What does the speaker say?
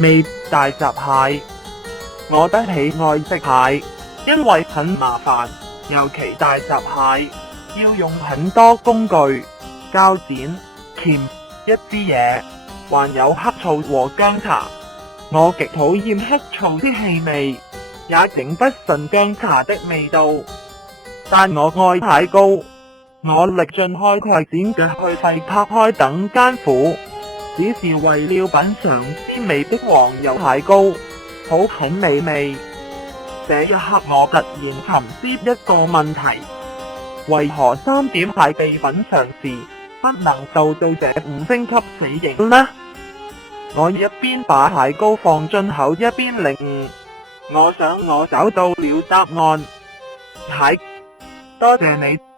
味大閘蟹。我得喜愛食蟹，因為很麻煩，尤其大閘蟹要用很多工具，鉸剪、鉗、一支嘢，還有黑醋和薑茶。我極討厭黑醋的氣味，也整不順薑茶的味道。但我愛蟹膏，我歷盡開葵剪腳去細拍開等艱苦，只是為了品嘗鮮美的黃油蟹膏，好很美味。這一刻我突然沉思一個問題：為何3點蟹被品嘗時不能受到這5星級死刑呢？我一邊把蟹膏放進口，一邊領悟。我想我找到了答案。蟹，多謝你。